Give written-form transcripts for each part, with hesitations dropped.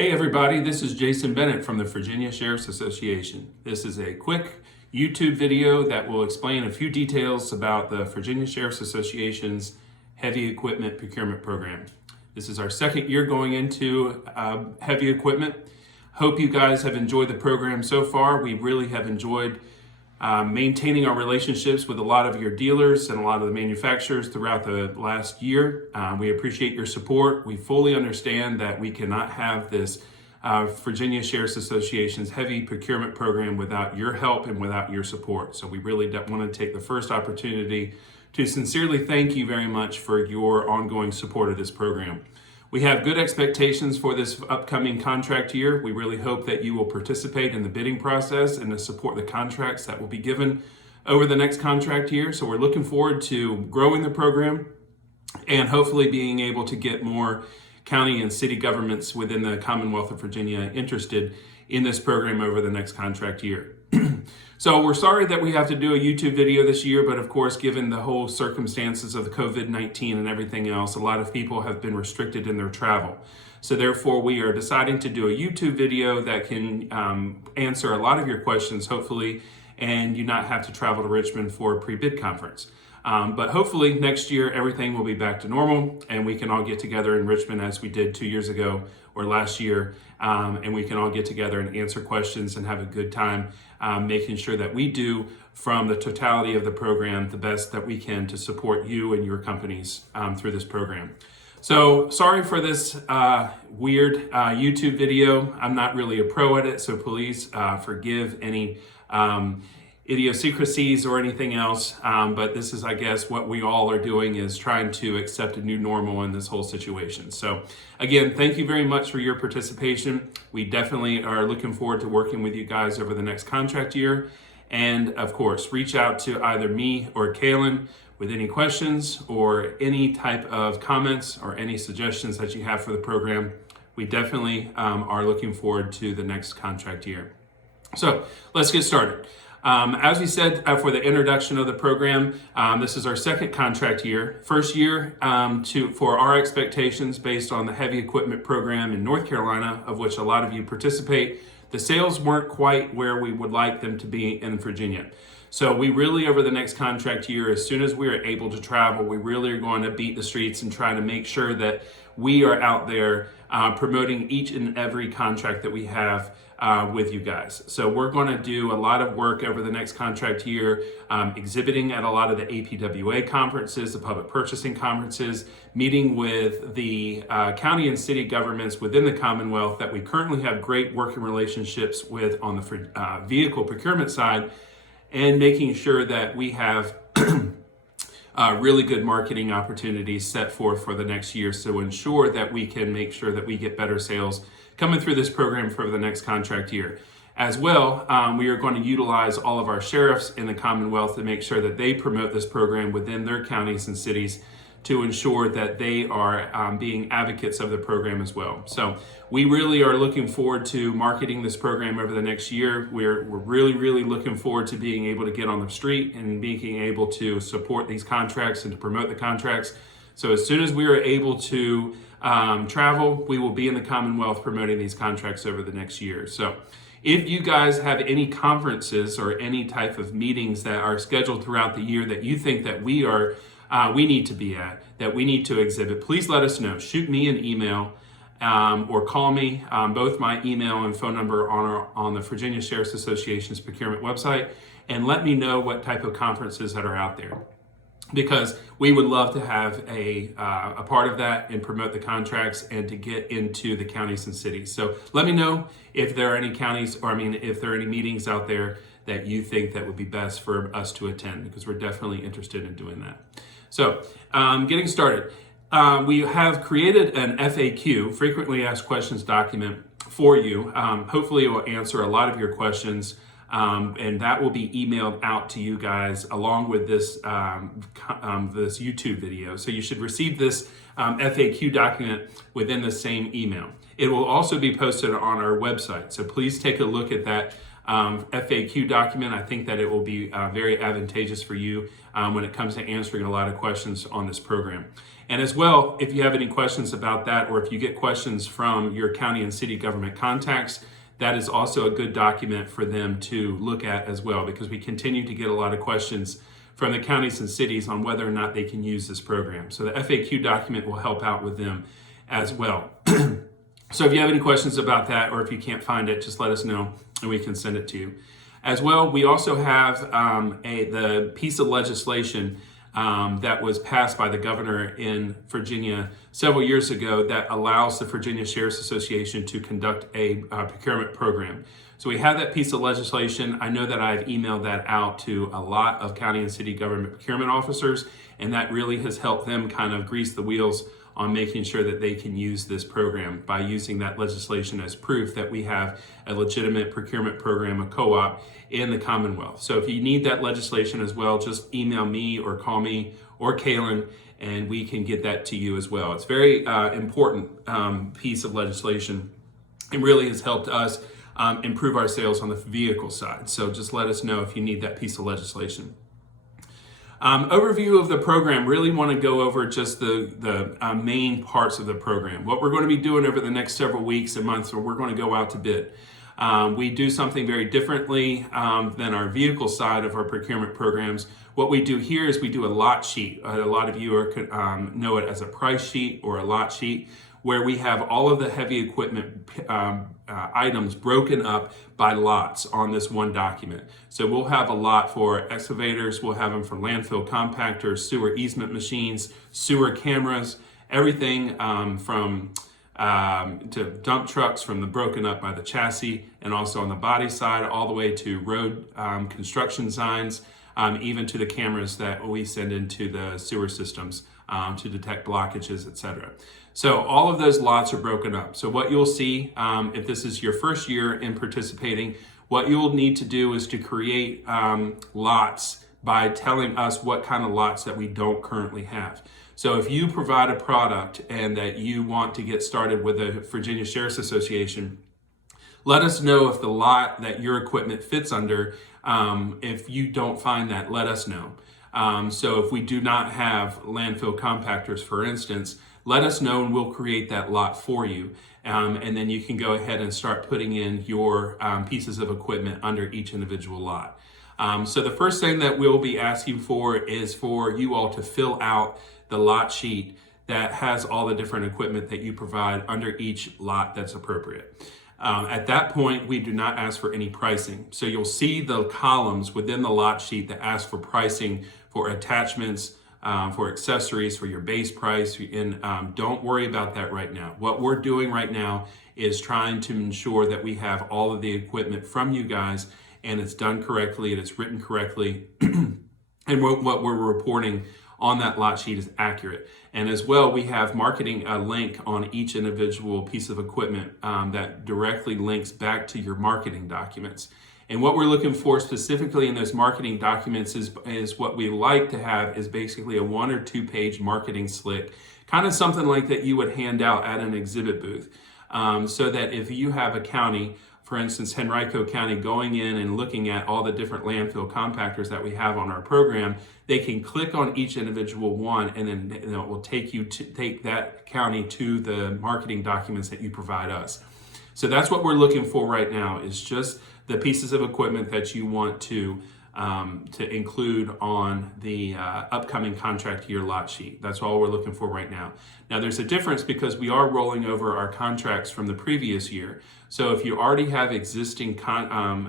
Hey everybody, this is Jason Bennett from the Virginia Sheriff's Association. This is a quick YouTube video that will explain a few details about the Virginia Sheriff's Association's heavy equipment procurement program. This is our second year going into heavy equipment. Hope you guys have enjoyed the program so far. We really have enjoyed maintaining our relationships with a lot of your dealers and a lot of the manufacturers throughout the last year. We appreciate your support. We fully understand that we cannot have this Virginia Sheriff's Association's heavy procurement program without your help and without your support. So we really want to take the first opportunity to sincerely thank you very much for your ongoing support of this program. We have good expectations for this upcoming contract year. We really hope that you will participate in the bidding process and to support the contracts that will be given over the next contract year. So we're looking forward to growing the program and hopefully being able to get more county and city governments within the Commonwealth of Virginia interested in this program over the next contract year. So we're sorry that we have to do a YouTube video this year, but of course, given the whole circumstances of the COVID-19 and everything else, a lot of people have been restricted in their travel. So therefore, we are deciding to do a YouTube video that can answer a lot of your questions, hopefully, and you not have to travel to Richmond for a pre-bid conference. But hopefully next year, everything will be back to normal and we can all get together in Richmond as we did 2 years ago or last year. And we can all get together and answer questions and have a good time, making sure that we do from the totality of the program the best that we can to support you and your companies through this program. So sorry for this weird YouTube video. I'm not really a pro at it, so please forgive any idiosyncrasies or anything else, but this is, I guess, what we all are doing is trying to accept a new normal in this whole situation. So again, thank you very much for your participation. We definitely are looking forward to working with you guys over the next contract year. And of course, reach out to either me or Kaylin with any questions or any type of comments or any suggestions that you have for the program. We definitely are looking forward to the next contract year. So let's get started. As we said for the introduction of the program, this is our second contract year. First year for our expectations based on the heavy equipment program in North Carolina, of which a lot of you participate. The sales weren't quite where we would like them to be in Virginia. So we really, over the next contract year, as soon as we are able to travel, we really are going to beat the streets and try to make sure that we are out there promoting each and every contract that we have with you guys. So we're going to do a lot of work over the next contract year, exhibiting at a lot of the APWA conferences, the public purchasing conferences, meeting with the county and city governments within the Commonwealth that we currently have great working relationships with on the vehicle procurement side, and making sure that we have really good marketing opportunities set forth for the next year to ensure that we can make sure that we get better sales coming through this program for the next contract year. As well, we are going to utilize all of our sheriffs in the Commonwealth to make sure that they promote this program within their counties and cities to ensure that they are being advocates of the program as well. So we really are looking forward to marketing this program over the next year. We're really looking forward to being able to get on the street and being able to support these contracts and to promote the contracts. So as soon as we are able to travel, we will be in the Commonwealth promoting these contracts over the next year. So if you guys have any conferences or any type of meetings that are scheduled throughout the year that you think that we need to be at, that we need to exhibit, please let us know. Shoot me an email or call me. Both my email and phone number on the Virginia Sheriff's Association's procurement website, and let me know what type of conferences that are out there, because we would love to have a part of that and promote the contracts and to get into the counties and cities. So let me know if there are any counties, if there are any meetings out there that you think that would be best for us to attend, because we're definitely interested in doing that. So getting started, we have created an FAQ, frequently asked questions document, for you. Hopefully it will answer a lot of your questions. And that will be emailed out to you guys along with this this YouTube video. So you should receive this FAQ document within the same email. It will also be posted on our website. So please take a look at that FAQ document. I think that it will be very advantageous for you when it comes to answering a lot of questions on this program. And as well, if you have any questions about that, or if you get questions from your county and city government contacts, that is also a good document for them to look at as well, because we continue to get a lot of questions from the counties and cities on whether or not they can use this program. So the FAQ document will help out with them as well. So if you have any questions about that, or if you can't find it, just let us know and we can send it to you. As well, we also have the piece of legislation that was passed by the governor in Virginia several years ago that allows the Virginia Sheriff's Association to conduct a procurement program. So we have that piece of legislation. I know that I've emailed that out to a lot of county and city government procurement officers, and that really has helped them kind of grease the wheels on making sure that they can use this program by using that legislation as proof that we have a legitimate procurement program, a co-op in the Commonwealth. So if you need that legislation as well, just email me or call me or Kaylin, and we can get that to you as well. It's a very important piece of legislation. It really has helped us improve our sales on the vehicle side. So just let us know if you need that piece of legislation. Overview of the program, really want to go over just the main parts of the program. What we're going to be doing over the next several weeks and months, we're going to go out to bid. We do something very differently than our vehicle side of our procurement programs. What we do here is we do a lot sheet. A lot of you know it as a price sheet or a lot sheet, where we have all of the heavy equipment items broken up by lots on this one document. So we'll have a lot for excavators, we'll have them for landfill compactors, sewer easement machines, sewer cameras, everything from to dump trucks, from the broken up by the chassis, and also on the body side, all the way to road construction signs, even to the cameras that we send into the sewer systems to detect blockages, etc. So all of those lots are broken up. So what you'll see, if this is your first year in participating, what you'll need to do is to create lots by telling us what kind of lots that we don't currently have. So if you provide a product and that you want to get started with the Virginia Sheriff's Association, let us know if the lot that your equipment fits under. If you don't find that, let us know. So if we do not have landfill compactors, for instance, let us know and we'll create that lot for you. And then you can go ahead and start putting in your pieces of equipment under each individual lot. So the first thing that we'll be asking for is for you all to fill out the lot sheet that has all the different equipment that you provide under each lot that's appropriate. At that point, we do not ask for any pricing. So you'll see the columns within the lot sheet that ask for pricing for attachments, for accessories, for your base price, and don't worry about that right now. What we're doing right now is trying to ensure that we have all of the equipment from you guys, and it's done correctly, and it's written correctly, and what we're reporting on that lot sheet is accurate. And as well, we have marketing a link on each individual piece of equipment that directly links back to your marketing documents. And what we're looking for specifically in those marketing documents is what we like to have is basically a 1 or 2 page marketing slick, kind of something like that you would hand out at an exhibit booth. So that if you have a county, for instance, Henrico County, going in and looking at all the different landfill compactors that we have on our program, they can click on each individual one, and then it will take that county to the marketing documents that you provide us. So that's what we're looking for right now, is just the pieces of equipment that you want to include on the upcoming contract year lot sheet. That's all we're looking for right now. Now there's a difference because we are rolling over our contracts from the previous year. So if you already have existing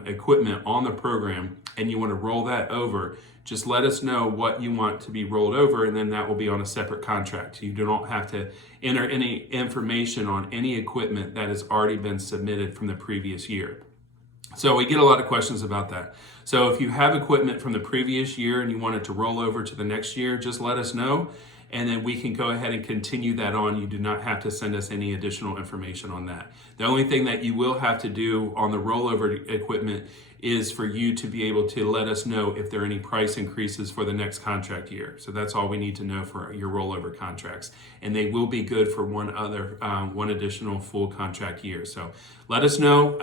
equipment on the program and you want to roll that over, just let us know what you want to be rolled over, and then that will be on a separate contract. You do not have to enter any information on any equipment that has already been submitted from the previous year. So we get a lot of questions about that. So if you have equipment from the previous year and you want it to roll over to the next year, just let us know, and then we can go ahead and continue that on. You do not have to send us any additional information on that. The only thing that you will have to do on the rollover equipment is for you to be able to let us know if there are any price increases for the next contract year. So that's all we need to know for your rollover contracts. And they will be good for one additional full contract year. So let us know.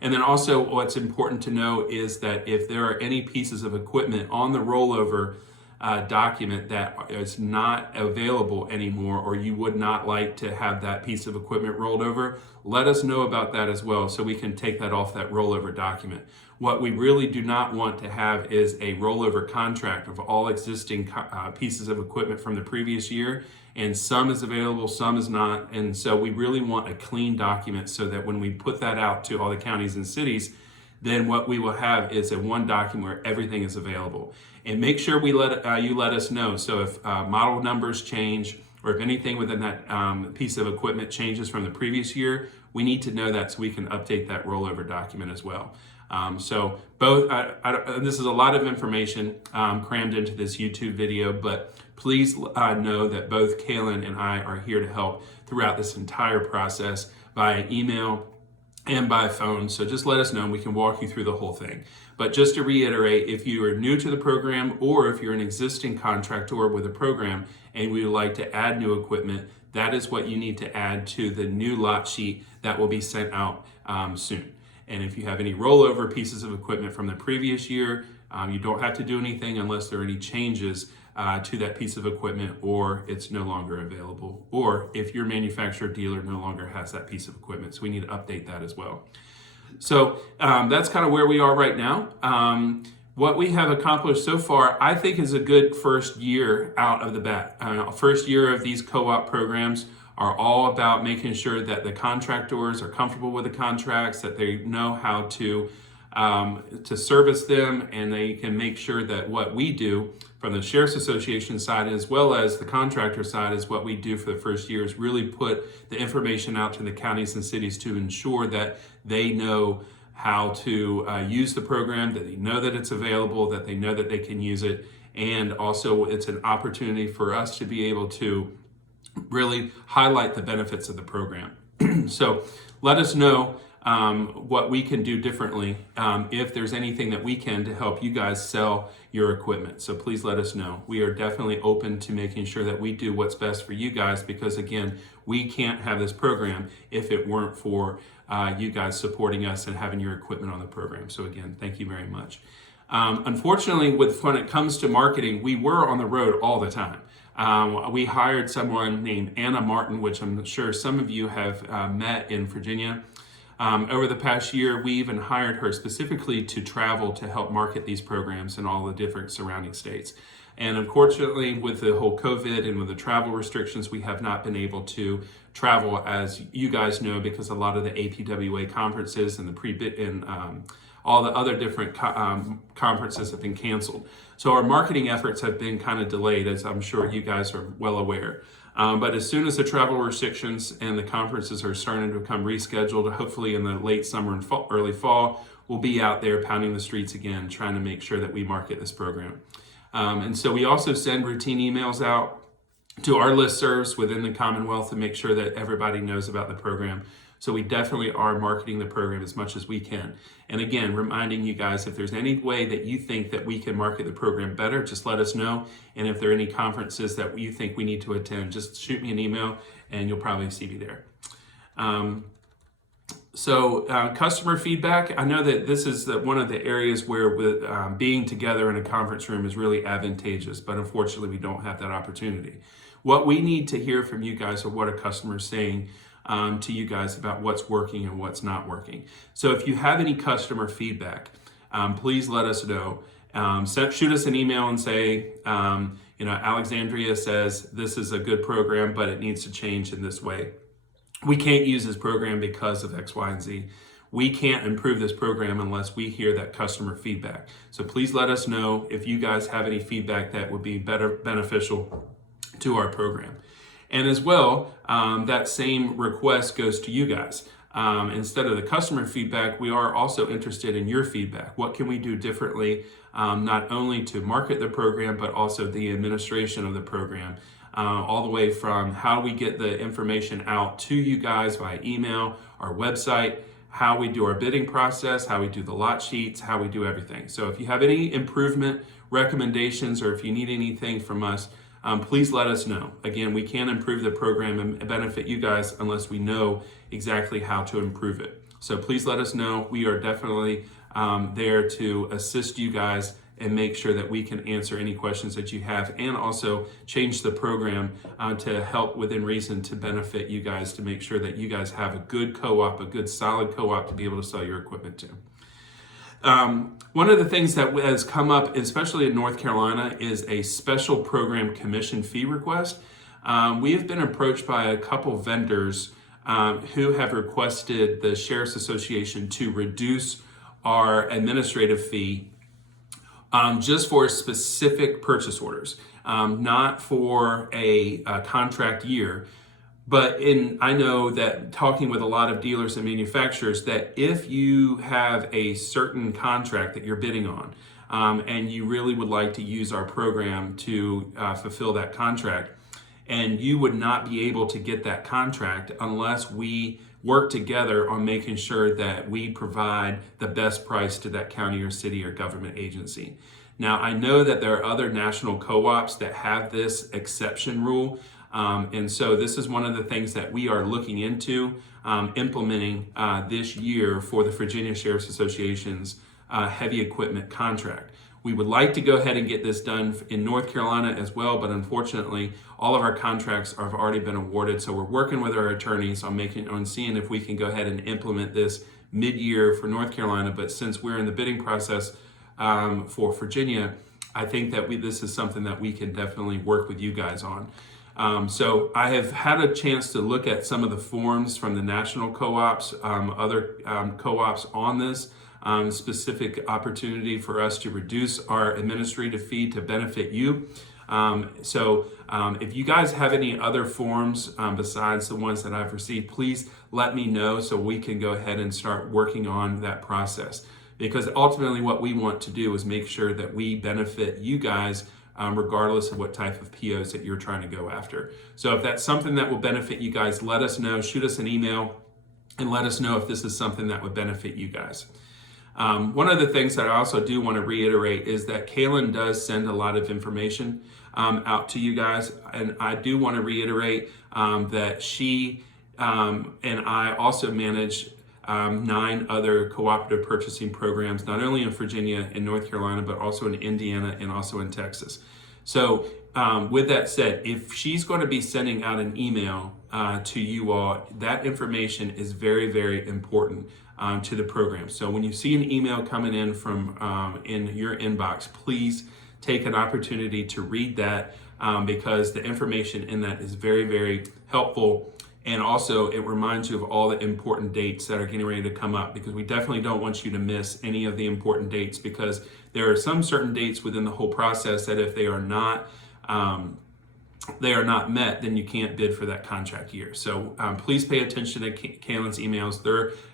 And then also what's important to know is that if there are any pieces of equipment on the rollover document that is not available anymore, or you would not like to have that piece of equipment rolled over, let us know about that as well so we can take that off that rollover document. What we really do not want to have is a rollover contract of all existing pieces of equipment from the previous year, and some is available, some is not. And so we really want a clean document so that when we put that out to all the counties and cities, then what we will have is a one document where everything is available. And make sure you let us know. So if model numbers change, or if anything within that piece of equipment changes from the previous year, we need to know that so we can update that rollover document as well. So both, this is a lot of information crammed into this YouTube video, but please know that both Kaylin and I are here to help throughout this entire process via email and by phone. So just let us know and we can walk you through the whole thing. But just to reiterate, if you are new to the program or if you're an existing contractor with a program and we would like to add new equipment, that is what you need to add to the new lot sheet that will be sent out soon. And if you have any rollover pieces of equipment from the previous year, you don't have to do anything unless there are any changes to that piece of equipment, or it's no longer available, or if your manufacturer dealer no longer has that piece of equipment. So we need to update that as well. So that's kind of where we are right now. What we have accomplished so far, I think, is a good first year out of the bat. First year of these co-op programs are all about making sure that the contractors are comfortable with the contracts, that they know how to service them, and they can make sure that what we do from the Sheriff's Association side as well as the contractor side is what we do for the first year is really put the information out to the counties and cities to ensure that they know how to use the program, that they know that it's available, that they know that they can use it, and also it's an opportunity for us to be able to really highlight the benefits of the program. So let us know what we can do differently, if there's anything that we can to help you guys sell your equipment. So please let us know. We are definitely open to making sure that we do what's best for you guys, because again, we can't have this program if it weren't for you guys supporting us and having your equipment on the program. So again, thank you very much. Unfortunately, when it comes to marketing, we were on the road all the time. We hired someone named Anna Martin, which I'm sure some of you have met in Virginia. Over the past year, we even hired her specifically to travel to help market these programs in all the different surrounding states. And unfortunately, with the whole COVID and with the travel restrictions, we have not been able to travel, as you guys know, because a lot of the APWA conferences and the pre-bid and all the other different conferences have been canceled. So our marketing efforts have been kind of delayed, as I'm sure you guys are well aware. But as soon as the travel restrictions and the conferences are starting to become rescheduled, hopefully in the late summer and early fall, we'll be out there pounding the streets again, trying to make sure that we market this program. And so we also send routine emails out to our listservs within the Commonwealth to make sure that everybody knows about the program. So we definitely are marketing the program as much as we can. And again, reminding you guys, if there's any way that you think that we can market the program better, just let us know. And if there are any conferences that you think we need to attend, just shoot me an email and you'll probably see me there. Customer feedback, I know that this is one of the areas where being together in a conference room is really advantageous, but unfortunately we don't have that opportunity. What we need to hear from you guys are what a customer is saying to you guys about what's working and what's not working. So if you have any customer feedback, please let us know. Shoot us an email and say, Alexandria says this is a good program, but it needs to change in this way. We can't use this program because of X, Y, and Z. We can't improve this program unless we hear that customer feedback. So please let us know if you guys have any feedback that would be beneficial to our program. And as well, that same request goes to you guys. Instead of the customer feedback, we are also interested in your feedback. What can we do differently, not only to market the program, but also the administration of the program, all the way from how we get the information out to you guys via email, our website, how we do our bidding process, how we do the lot sheets, how we do everything. So if you have any improvement recommendations, or if you need anything from us, please let us know. Again, we can't improve the program and benefit you guys unless we know exactly how to improve it. So please let us know. We are definitely there to assist you guys and make sure that we can answer any questions that you have, and also change the program to help within reason to benefit you guys, to make sure that you guys have a good co-op, a good solid co-op to be able to sell your equipment to. One of the things that has come up, especially in North Carolina, is a special program commission fee request. We have been approached by a couple vendors who have requested the Sheriff's Association to reduce our administrative fee just for specific purchase orders, not for a contract year. But I know that talking with a lot of dealers and manufacturers, that if you have a certain contract that you're bidding on, and you really would like to use our program to fulfill that contract, and you would not be able to get that contract unless we work together on making sure that we provide the best price to that county or city or government agency. Now, I know that there are other national co-ops that have this exception rule. And so this is one of the things that we are looking into implementing this year for the Virginia Sheriff's Association's heavy equipment contract. We would like to go ahead and get this done in North Carolina as well, but unfortunately, all of our contracts have already been awarded. So we're working with our attorneys on seeing if we can go ahead and implement this mid-year for North Carolina. But since we're in the bidding process for Virginia, I think that this is something that we can definitely work with you guys on. So I have had a chance to look at some of the forms from the national co-ops, other co-ops on this specific opportunity for us to reduce our administrative fee to benefit you. So if you guys have any other forms besides the ones that I've received, please let me know so we can go ahead and start working on that process. Because ultimately what we want to do is make sure that we benefit you guys regardless of what type of POs that you're trying to go after. So if that's something that will benefit you guys, let us know, shoot us an email, and let us know if this is something that would benefit you guys. One of the things that I also do want to reiterate is that Kaylin does send a lot of information out to you guys. And I do want to reiterate that she and I also manage 9 other cooperative purchasing programs, not only in Virginia and North Carolina, but also in Indiana and also in Texas. So with that said, if she's going to be sending out an email to you all, that information is very, very important to the program. So when you see an email coming in from in your inbox, please take an opportunity to read that because the information in that is very, very helpful. And also it reminds you of all the important dates that are getting ready to come up, because we definitely don't want you to miss any of the important dates, because there are some certain dates within the whole process that if they are not met, then you can't bid for that contract year. So please pay attention to Kaylin's emails.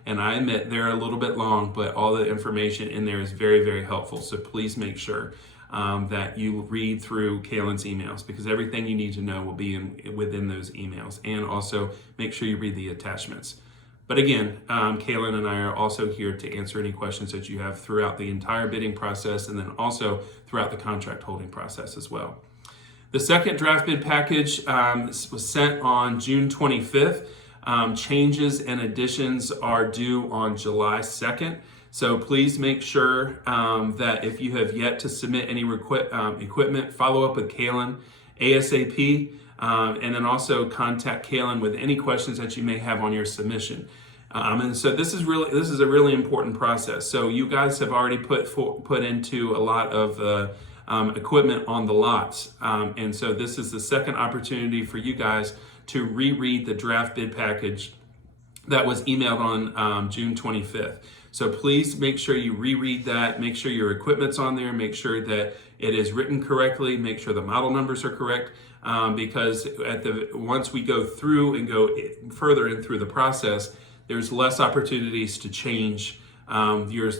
And I admit they're a little bit long, but all the information in there is very, very helpful. So please make sure that you read through Kaylin's emails, because everything you need to know will be within those emails. And also make sure you read the attachments. But again, Kaylin and I are also here to answer any questions that you have throughout the entire bidding process, and then also throughout the contract holding process as well. The second draft bid package was sent on June 25th. Changes and additions are due on July 2nd. So please make sure that if you have yet to submit any equipment, follow up with Kaylin ASAP, and then also contact Kaylin with any questions that you may have on your submission. And so this is a really important process. So you guys have already put into a lot of equipment on the lots, and so this is the second opportunity for you guys to reread the draft bid package that was emailed on June 25th. So please make sure you reread that, make sure your equipment's on there, make sure that it is written correctly, make sure the model numbers are correct, because once we go through and go further in through the process, there's less opportunities to change your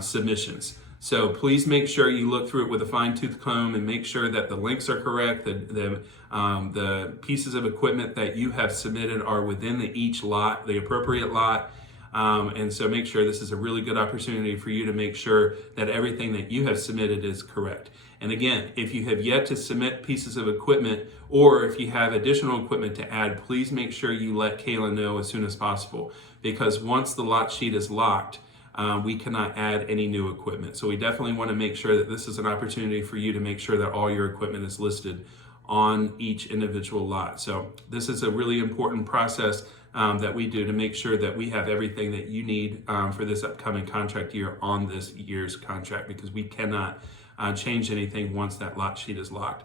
submissions. So please make sure you look through it with a fine-tooth comb and make sure that the links are correct, the pieces of equipment that you have submitted are within each lot, the appropriate lot. And so make sure this is a really good opportunity for you to make sure that everything that you have submitted is correct. And again, if you have yet to submit pieces of equipment, or if you have additional equipment to add, please make sure you let Kaylin know as soon as possible, because once the lot sheet is locked, we cannot add any new equipment. So we definitely want to make sure that this is an opportunity for you to make sure that all your equipment is listed on each individual lot. So this is a really important process that we do to make sure that we have everything that you need for this upcoming contract year on this year's contract, because we cannot change anything once that lot sheet is locked.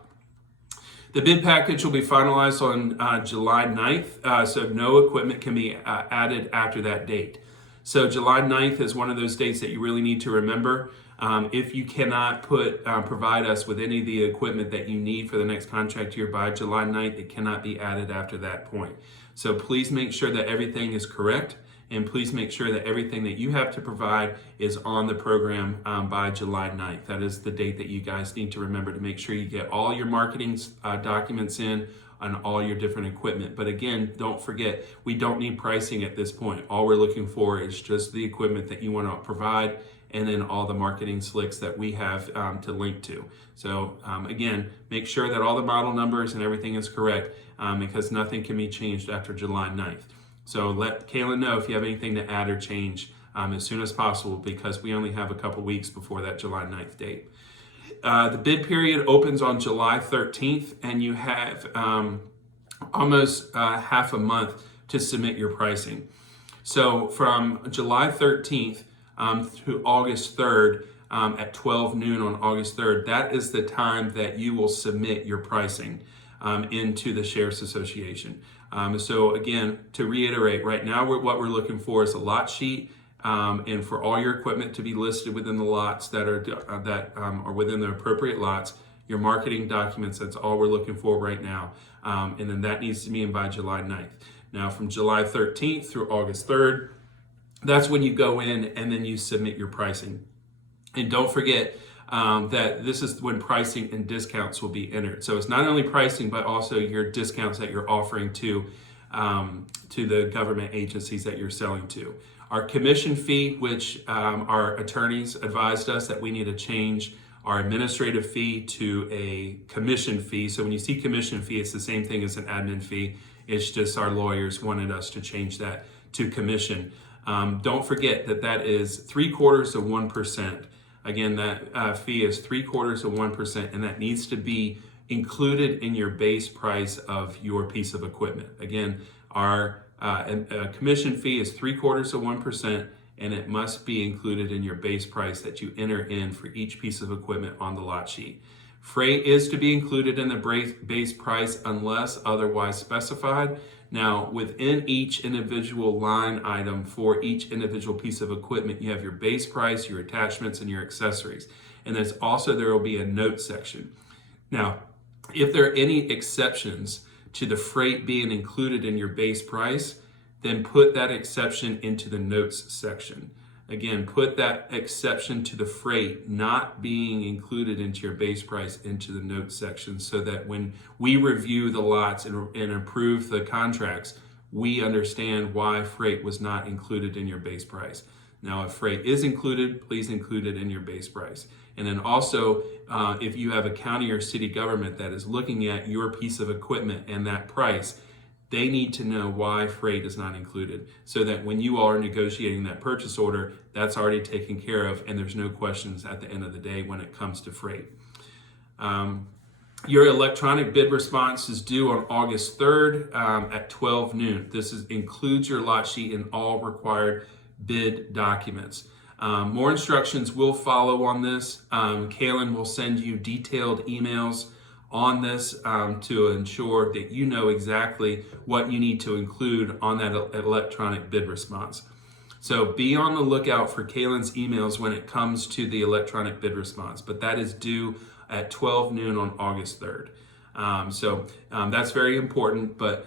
The bid package will be finalized on July 9th, so no equipment can be added after that date. So July 9th is one of those dates that you really need to remember. If you cannot provide us with any of the equipment that you need for the next contract year by July 9th, it cannot be added after that point. So please make sure that everything is correct, and please make sure that everything that you have to provide is on the program by July 9th. That is the date that you guys need to remember to make sure you get all your marketing documents in on all your different equipment. But again, don't forget, we don't need pricing at this point. All we're looking for is just the equipment that you want to provide, and then all the marketing slicks that we have to link to. So again, make sure that all the model numbers and everything is correct, because nothing can be changed after July 9th. So let Kaylin know if you have anything to add or change as soon as possible, because we only have a couple weeks before that July 9th date. The bid period opens on July 13th, and you have almost half a month to submit your pricing. So from July 13th through August 3rd at 12 noon on August 3rd, that is the time that you will submit your pricing into the Sheriff's Association. So again, to reiterate, right now what we're looking for is a lot sheet, and for all your equipment to be listed within the lots that are within the appropriate lots. Your marketing documents, that's all we're looking for right now, and then that needs to be in by July 9th. Now from July 13th through August 3rd, that's when you go in and then you submit your pricing. And don't forget that this is when pricing and discounts will be entered. So it's not only pricing, but also your discounts that you're offering to the government agencies that you're selling to. Our commission fee, which our attorneys advised us that we need to change our administrative fee to a commission fee. So when you see commission fee, it's the same thing as an admin fee. It's just our lawyers wanted us to change that to commission. Don't forget that is 0.75%. Again, that fee is 0.75%, and that needs to be included in your base price of your piece of equipment. Again, our commission fee is 0.75%, and it must be included in your base price that you enter in for each piece of equipment on the lot sheet. Freight is to be included in the base price unless otherwise specified. Now, within each individual line item for each individual piece of equipment, you have your base price, your attachments, and your accessories. And there's also, there will be a note section. Now, if there are any exceptions to the freight being included in your base price, then put that exception into the notes section. Again, put that exception to the freight not being included into your base price into the notes section, so that when we review the lots and approve the contracts, we understand why freight was not included in your base price. Now, if freight is included, please include it in your base price. And then also, if you have a county or city government that is looking at your piece of equipment and that price, they need to know why freight is not included, so that when you are negotiating that purchase order, that's already taken care of, and there's no questions at the end of the day when it comes to freight. Your electronic bid response is due on August 3rd at 12 noon. This includes your lot sheet and all required bid documents. More instructions will follow on this. Kaylin will send you detailed emails on this to ensure that you know exactly what you need to include on that electronic bid response. So be on the lookout for Kaylin's emails when it comes to the electronic bid response, but that is due at 12 noon on August 3rd. That's very important, but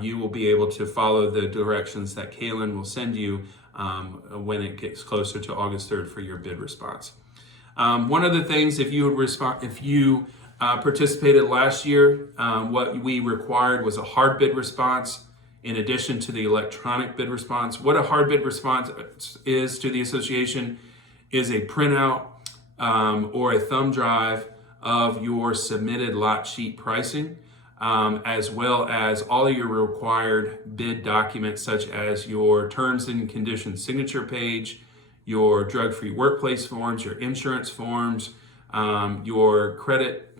you will be able to follow the directions that Kaylin will send you when it gets closer to August 3rd for your bid response. One of the things, if you participated last year, what we required was a hard bid response in addition to the electronic bid response. What a hard bid response is to the association is a printout or a thumb drive of your submitted lot sheet pricing, as well as all of your required bid documents, such as your terms and conditions signature page, your drug-free workplace forms, your insurance forms, your credit,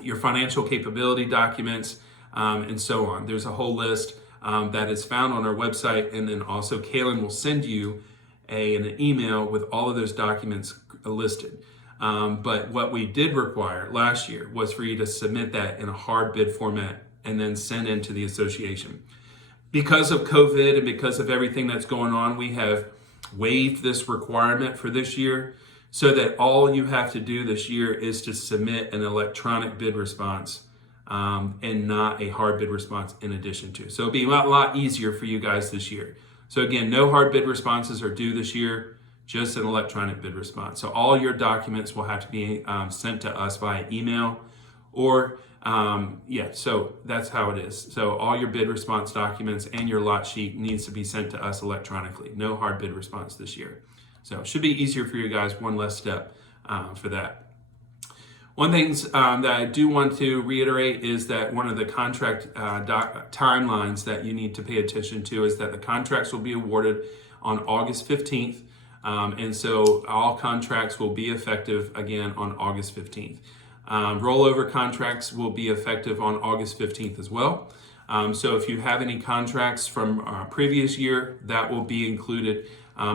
your financial capability documents, and so on. There's a whole list that is found on our website, and then also Kaylin will send you an email with all of those documents listed. But what we did require last year was for you to submit that in a hard bid format and then send in to the association. Because of COVID and because of everything that's going on, we have waived this requirement for this year, so that all you have to do this year is to submit an electronic bid response and not a hard bid response in addition to. So it'll be a lot easier for you guys this year. So again, no hard bid responses are due this year, just an electronic bid response. So all your documents will have to be sent to us via email or so that's how it is. So all your bid response documents and your lot sheet needs to be sent to us electronically. No hard bid response this year. So it should be easier for you guys, one less step for that. One thing that I do want to reiterate is that one of the contract timelines that you need to pay attention to is that the contracts will be awarded on August 15th. And so all contracts will be effective again on August 15th. Rollover contracts will be effective on August 15th as well. So if you have any contracts from previous year, that will be included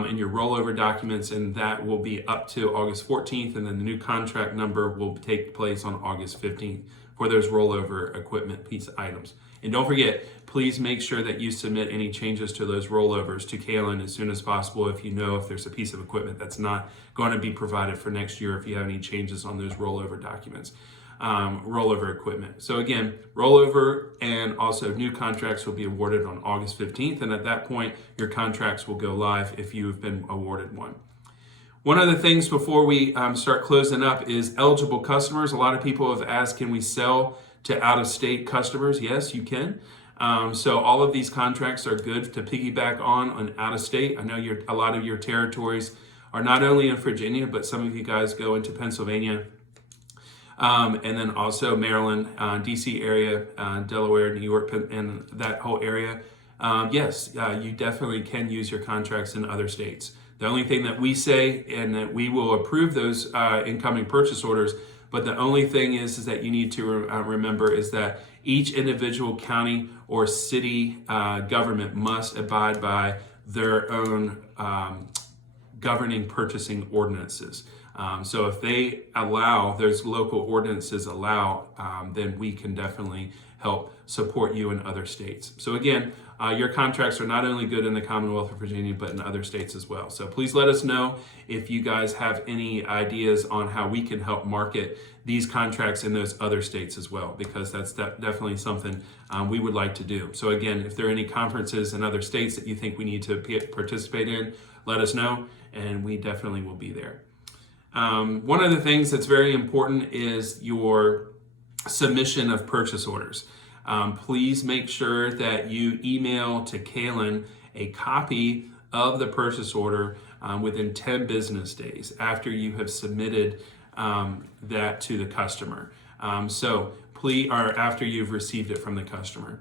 in your rollover documents, and that will be up to August 14th, and then the new contract number will take place on August 15th for those rollover equipment piece items. And don't forget, please make sure that you submit any changes to those rollovers to Kaylin as soon as possible if you know if there's a piece of equipment that's not going to be provided for next year, if you have any changes on those rollover documents, rollover equipment. So again, rollover and also new contracts will be awarded on August 15th, and at that point, your contracts will go live if you've been awarded one. One of the things before we start closing up is eligible customers. A lot of people have asked, can we sell to out-of-state customers? Yes, you can. So all of these contracts are good to piggyback on out-of-state. I know a lot of your territories are not only in Virginia, but some of you guys go into Pennsylvania, and then also Maryland, DC area, Delaware, New York, and that whole area. Yes, you definitely can use your contracts in other states. The only thing that we say, and that we will approve those incoming purchase orders, but the only thing is that you need to remember is that each individual county or city government must abide by their own governing purchasing ordinances. So if they allow, those local ordinances allow, then we can definitely help support you in other states. So again, your contracts are not only good in the Commonwealth of Virginia, but in other states as well. So please let us know if you guys have any ideas on how we can help market these contracts in those other states as well, because that's definitely something we would like to do. So again, if there are any conferences in other states that you think we need to participate in, let us know, and we definitely will be there. One of the things that's very important is your submission of purchase orders. Please make sure that you email to Kaylin a copy of the purchase order within 10 business days after you have submitted that to the customer. Or after you've received it from the customer.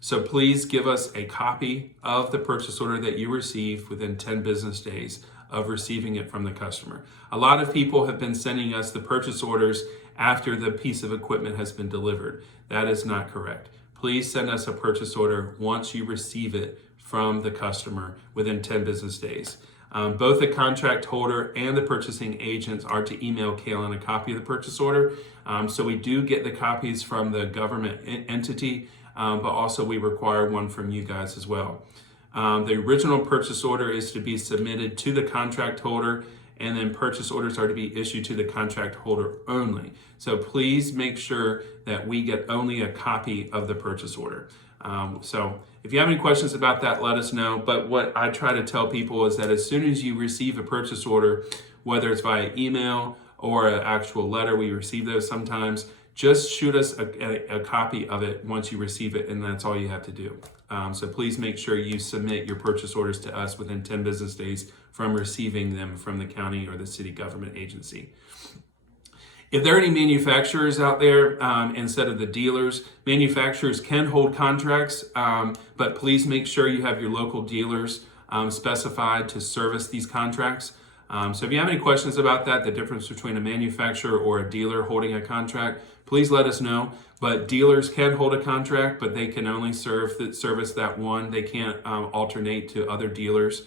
So please give us a copy of the purchase order that you received within 10 business days of receiving it from the customer. A lot of people have been sending us the purchase orders after the piece of equipment has been delivered. That is not correct. Please send us a purchase order once you receive it from the customer within 10 business days. Both the contract holder and the purchasing agents are to email Kaylin a copy of the purchase order. So we do get the copies from the government entity, but also we require one from you guys as well. The original purchase order is to be submitted to the contract holder, and then purchase orders are to be issued to the contract holder only. So please make sure that we get only a copy of the purchase order. So if you have any questions about that, let us know. But what I try to tell people is that as soon as you receive a purchase order, whether it's via email or an actual letter, we receive those sometimes, just shoot us a copy of it once you receive it, and that's all you have to do. So please make sure you submit your purchase orders to us within 10 business days from receiving them from the county or the city government agency. If there are any manufacturers out there instead of the dealers, manufacturers can hold contracts, but please make sure you have your local dealers specified to service these contracts. So if you have any questions about that, the difference between a manufacturer or a dealer holding a contract, please let us know. But dealers can hold a contract, but they can only service that one. They can't alternate to other dealers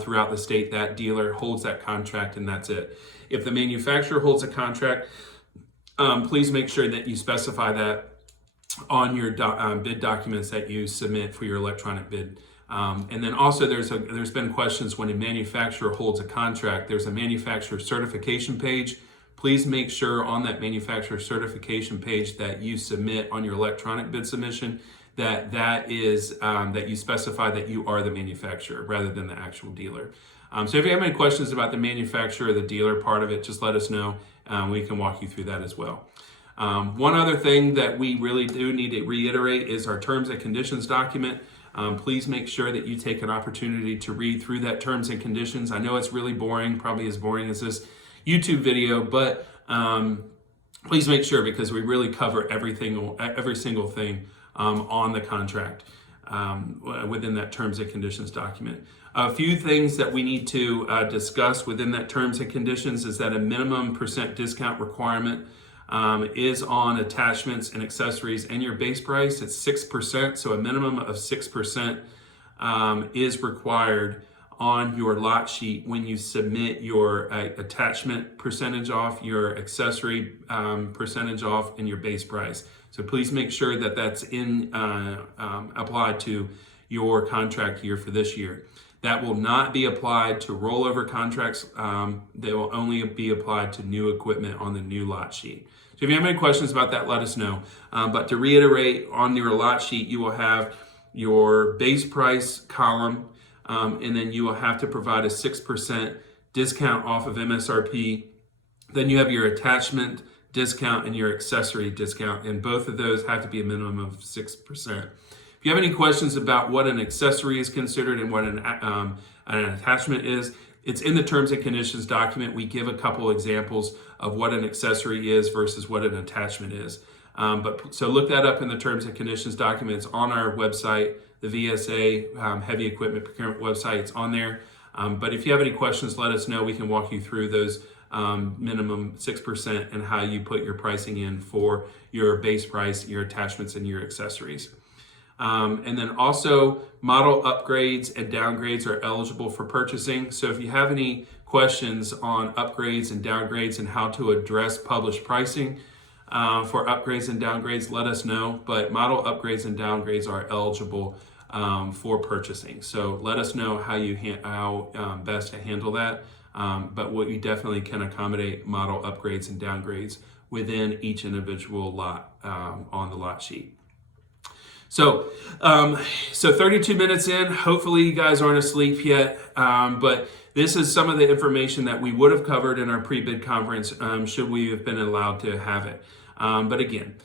throughout the state. That dealer holds that contract, and that's it. If the manufacturer holds a contract, please make sure that you specify that on your bid documents that you submit for your electronic bid. And then also there's been questions when a manufacturer holds a contract, there's a manufacturer certification page. Please make sure on that manufacturer certification page that you submit on your electronic bid submission that you specify that you are the manufacturer rather than the actual dealer. So if you have any questions about the manufacturer or the dealer part of it, just let us know. We can walk you through that as well. One other thing that we really do need to reiterate is our terms and conditions document. Please make sure that you take an opportunity to read through that terms and conditions. I know it's really boring, probably as boring as this YouTube video, but please make sure, because we really cover every single thing on the contract within that terms and conditions document. A few things that we need to discuss within that terms and conditions is that a minimum % discount requirement is on attachments and accessories and your base price. It's 6%, so a minimum of 6% is required on your lot sheet when you submit your attachment percentage off, your accessory percentage off, and your base price. So please make sure that that's applied to your contract year for this year. That will not be applied to rollover contracts. They will only be applied to new equipment on the new lot sheet. So if you have any questions about that, let us know. But to reiterate, on your lot sheet, you will have your base price column, and then you will have to provide a 6% discount off of MSRP. Then you have your attachment discount and your accessory discount, and both of those have to be a minimum of 6%. If you have any questions about what an accessory is considered and what an attachment is, it's in the terms and conditions document. We give a couple examples of what an accessory is versus what an attachment is. So look that up in the terms and conditions documents on our website, the VSA Heavy Equipment Procurement website. It's on there. But if you have any questions, let us know. We can walk you through those minimum 6% and how you put your pricing in for your base price, your attachments, and your accessories. And then also model upgrades and downgrades are eligible for purchasing. So if you have any questions on upgrades and downgrades and how to address published pricing for upgrades and downgrades, let us know. But model upgrades and downgrades are eligible for purchasing. So let us know how best to handle that. But we definitely can accommodate model upgrades and downgrades within each individual lot on the lot sheet. So 32 minutes in, hopefully you guys aren't asleep yet, but this is some of the information that we would have covered in our pre-bid conference should we have been allowed to have it. But again,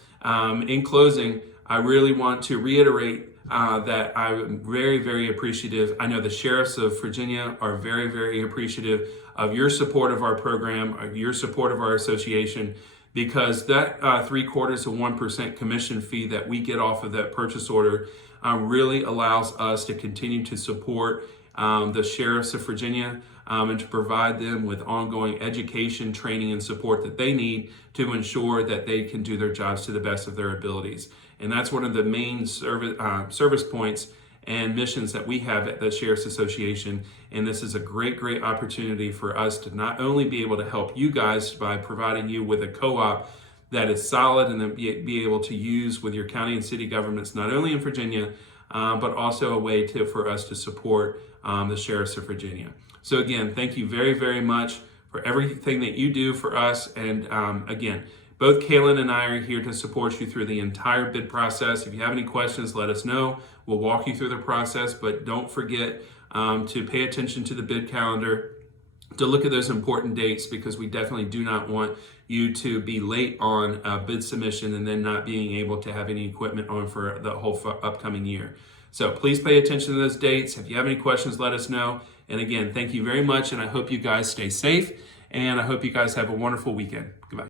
in closing, I really want to reiterate that I'm very, very appreciative. I know the sheriffs of Virginia are very, very appreciative of your support of our program, of your support of our association, because that 0.75% commission fee that we get off of that purchase order really allows us to continue to support the sheriffs of Virginia and to provide them with ongoing education, training, and support that they need to ensure that they can do their jobs to the best of their abilities. And that's one of the main service points and missions that we have at the Sheriff's Association. And this is a great, great opportunity for us to not only be able to help you guys by providing you with a co-op that is solid and then be able to use with your county and city governments, not only in Virginia, but also a way for us to support the Sheriffs of Virginia. So again, thank you very, very much for everything that you do for us. And again, both Kaylin and I are here to support you through the entire bid process. If you have any questions, let us know. We'll walk you through the process, but don't forget to pay attention to the bid calendar, to look at those important dates, because we definitely do not want you to be late on bid submission and then not being able to have any equipment on for the whole upcoming year. So please pay attention to those dates. If you have any questions, let us know. And again, thank you very much, and I hope you guys stay safe, and I hope you guys have a wonderful weekend. Goodbye.